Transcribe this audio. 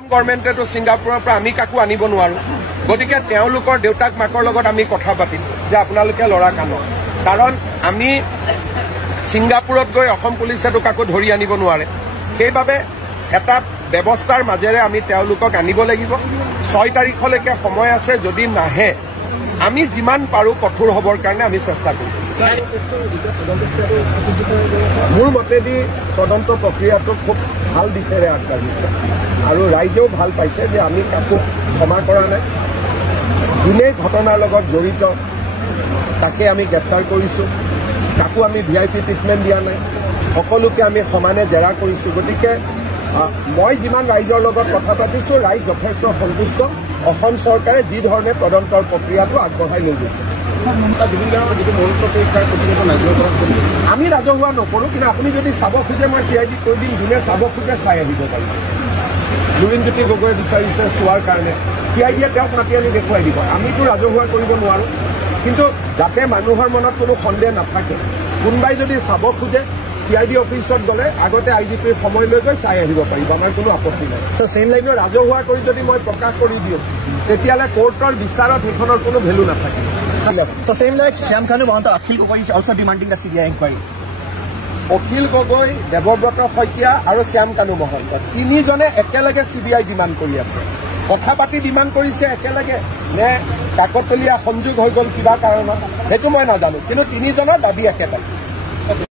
গভৰ্ণমেণ্টেতো ছিংগাপুৰৰ পৰা আমি কাকো আনিব নোৱাৰো গতিকে তেওঁলোকৰ দেউতাক মাকৰ লগত আমি কথা পাতিম যে আপোনালোকে ল'ৰা কানক কাৰণ আমি ছিংগাপুৰত গৈ অসম পুলিচেতো কাকো ধৰি আনিব নোৱাৰে সেইবাবে এটা ব্যৱস্থাৰ মাজেৰে আমি তেওঁলোকক আনিব লাগিব 6 তাৰিখলৈকে সময় আছে যদি নাহে আমি যিমান পাৰো কঠোৰ হবৰ কাৰণে আমি চেষ্টা কৰিম মোৰ মতেদি তদন্ত প্ৰক্ৰিয়াটো খুব ভাল দিশেৰে আগবাঢ়িছে আৰু ৰাইজেও ভাল পাইছে যে আমি কাকো ক্ষমা কৰা নাই যোনে ঘটনাৰ লগত জড়িত তাকে আমি গ্ৰেপ্তাৰ কৰিছোঁ কাকো আমি VIP ট্ৰিটমেণ্ট দিয়া নাই সকলোকে আমি সমানে জেৰা কৰিছোঁ গতিকে মই যিমান ৰাইজৰ লগত কথা পাতিছোঁ ৰাইজ যথেষ্ট সন্তুষ্ট অসম চৰকাৰে যি ধৰণে তদন্তৰ প্ৰক্ৰিয়াটো আগবঢ়াই লৈ গৈছে আমি ৰাজহুৱা নকৰোঁ কিন্তু আপুনি যদি চাব খোজে মই CID কৈ দিম যোনে চাব খোজে চাই আহিব পাৰিব লুৰিণজ্যোতি গগৈয়ে বিচাৰিছে চোৱাৰ কাৰণে CIDয়ে তেওঁক মাতি আনি দেখুৱাই দিব আমিতো ৰাজহুৱা কৰিব নোৱাৰোঁ কিন্তু যাতে মানুহৰ মনত কোনো সন্দেহ নাথাকে কোনোবাই যদি চাব খোজে CID অফিচত গ'লে আগতে IGPৰ সময় লৈ গৈ চাই আহিব পাৰিব আমাৰ কোনো আপত্তি নাই চেম লাইনৰ ৰাজহুৱা কৰি যদি মই প্ৰকাশ কৰি দিওঁ তেতিয়াহ'লে কোৰ্টৰ বিচাৰত সেইখনৰ কোনো ভেলু নাথাকিব So same like Shyam Kanu Mahanta, Akhil Gogoi is also demanding the CBI inquiry. Akhil Gogoi Debabrata Saikia আৰু শ্যাম কানু মহন্ত তিনিজনে একেলগে CBI ডিমাণ্ড কৰি আছে কথা পাতি ডিমাণ্ড কৰিছে একেলগে নে কাকতলীয়া সংযোগ হৈ গ'ল কিবা কাৰণত সেইটো মই নাজানো কিন্তু তিনিজনৰ দাবী একেটাই